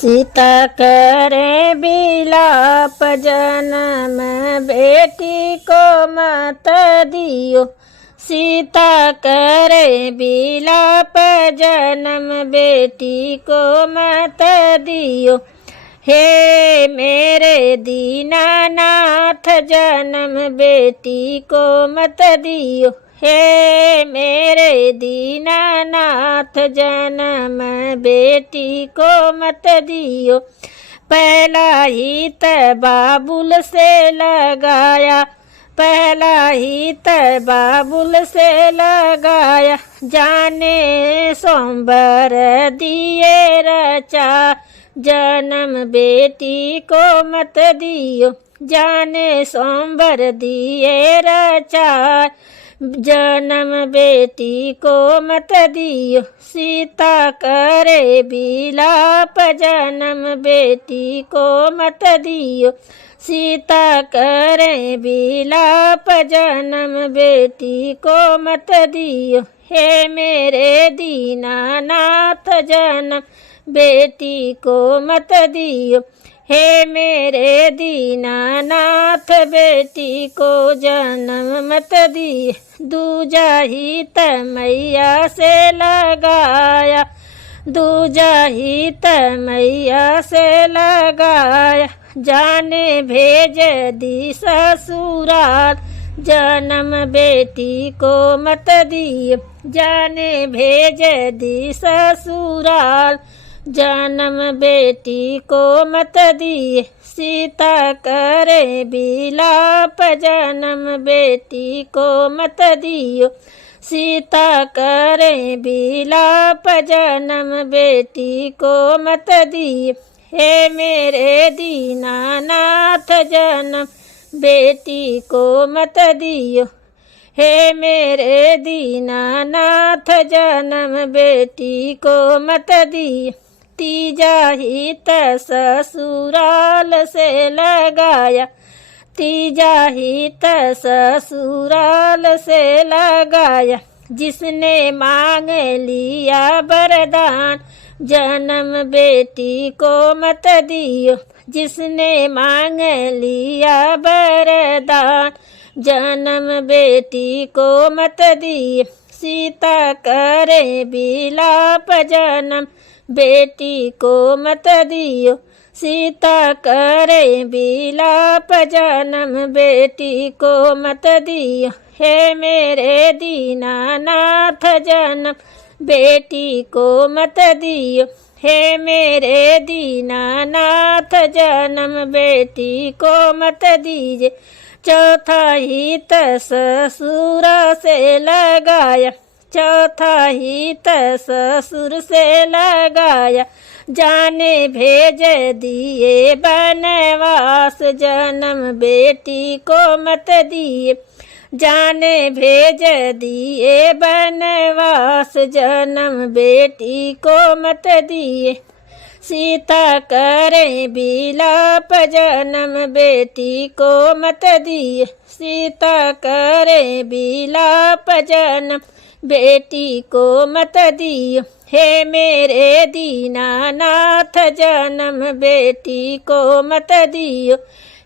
सीता करे बिलाप जन्म बेटी को मत दियो। सीता करे बिलाप जन्म बेटी को मत दियो। हे मेरे दीनानाथ जन्म बेटी को मत दियो। हे मेरे दीनानाथ जन्म बेटी को मत दियो। पहला ही त बाबुल से लगाया, पहला ही त बाबुल से लगाया। जाने सोमवार दिए रचा जन्म बेटी को मत दियो। जाने सोमवार दिए रचा जन्म बेटी को मत दियो। सीता करे बिलाप जन्म बेटी को मत दियो। सीता करे बिलाप जन्म बेटी को मत दियो। हे मेरे दीनानाथ जन्म बेटी को मत दियो। हे मेरे दीनानाथ बेटी को जन्म मत दिए। दूजा ही त मैया से लगाया, दूजा ही त मैया से लगाया। जाने भेज दी ससुराल जन्म बेटी को मत दिए। जाने भेज दी ससुराल जन्म बेटी को मत दिए। सीता करे बिलाप जन्म बेटी को मत दियो। सीता करे बिलाप जन्म बेटी को मत दिए। हे मेरे दीनानाथ जन्म बेटी को मत दियो। हे मेरे दीनानाथ जन्म बेटी को मत दिए। तीजा ही त ससुराल से लगाया, तीजा ही त ससुराल से लगाया। जिसने मांग लिया वरदान जन्म बेटी को मत दियो। जिसने मांग लिया वरदान जन्म बेटी को मत दिए। सीता करे बिलाप जन्म बेटी को मत दियो। सीता करे बिलाप जन्म बेटी को मत दियो। हे मेरे दीनानाथ जन्म बेटी को मत दियो। हे मेरे दीनानाथ जन्म बेटी को मत दीजिए। चौथा ही त ससुरा से लगाया, चौथा ही त ससुर से लगाया। जाने भेज दिए बनवास जन्म बेटी को मत दिए। जाने भेज दिए बनवास जन्म बेटी को मत दिए। सीता करे बिलाप जन्म बेटी को मत दिए। सीता करे बिलाप जन्म बेटी को मत दियो। हे मेरे दीनानाथ जन्म बेटी को मत दियो।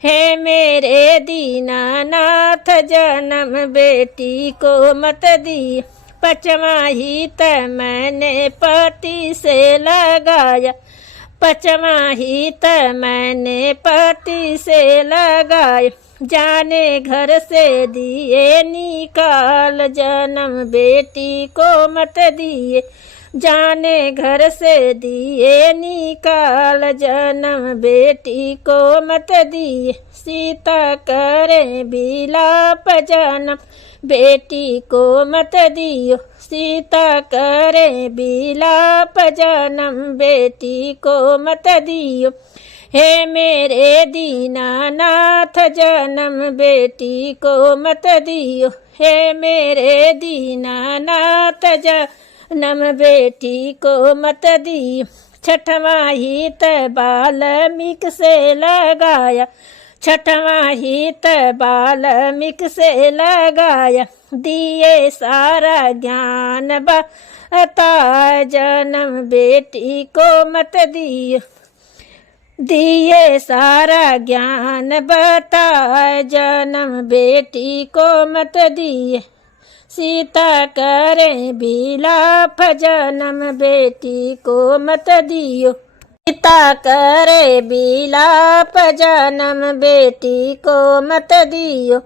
हे मेरे दीनानाथ जन्म बेटी को मत दियो। पचवा ही त मैंने पति से लगाया, पचवा ही त मैंने पति से लगाया। जाने घर से दिए निकाल जन्म बेटी को मत दिए। जाने घर से दिए निकाल जन्म बेटी को मत दिए। सीता करे बिलाप जन्म बेटी को मत दियो। सीता करे बिलाप जन्म बेटी को मत दियो। हे मेरे दीनानाथ जन्म बेटी को मत दियो। हे मेरे दीनानाथ जन्म बेटी को मत दियो। छठवा ही त वाल्मीकि से लगाया, छठवा ही त वाल्मीकि से लगाया। दिए सारा ज्ञान बता जन्म बेटी को मत दियो। दिए सारा ज्ञान बताए, जन्म बेटी को मत दिए। सीता करे बिलाप, जन्म बेटी को मत दियो। सीता करे बिलाप, जन्म बेटी को मत दियो।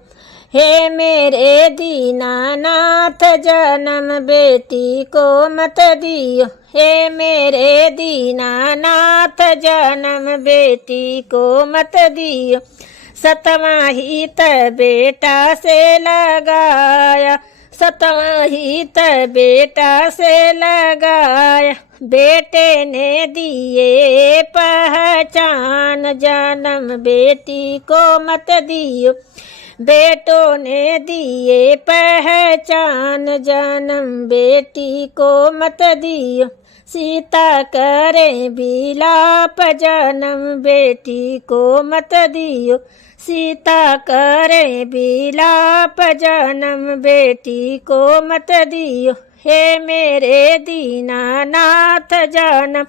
हे मेरे दीनानाथ, जन्म बेटी को मत दियो। हे मेरे दीनानाथ, जन्म बेटी को मत दियो। सतवां हित बेटा से लगाया, सतवां हित बेटा से लगाया। बेटे ने दिए पहचान, जन्म बेटी को मत दियो। बेटों ने दिए पहचान, जन्म बेटी को मत दियो। सीता करे बिलाप, जन्म बेटी को मत दियो। सीता करे बिलाप, जन्म बेटी को मत दियो। हे मेरे दीनानाथ, जन्म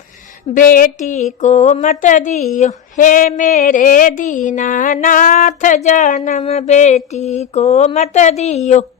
बेटी को मत दियो। हे मेरे दीनानाथ, जन्म बेटी को मत दियो।